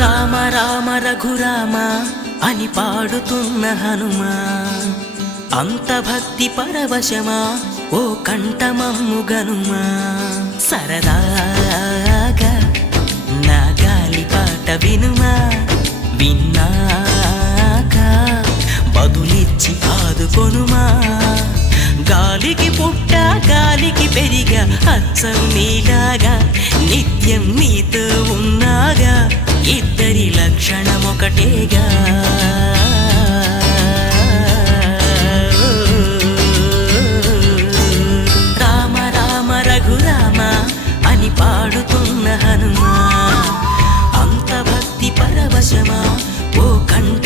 రామ రామ రఘురామ అని పాడుతున్న హనుమా, అంత భక్తి పరవశమా ఓ కంఠమమ్ము గనుమా. సరదాగా నా గాలి పాట వినుమా, విన్నాక బదులిచ్చి ఆదుకొనుమా. గాలికి పుట్ట గాలికి పెరిగా అచ్చం నీలాగా, నిత్యం నీతో ఉన్నాగా, ఇద్దరి లక్షణం ఒకటేగా. రామ రామ రఘురామ అని పాడుతున్న హనుమా, అంత భక్తి పరవశమా ఓ కంఠ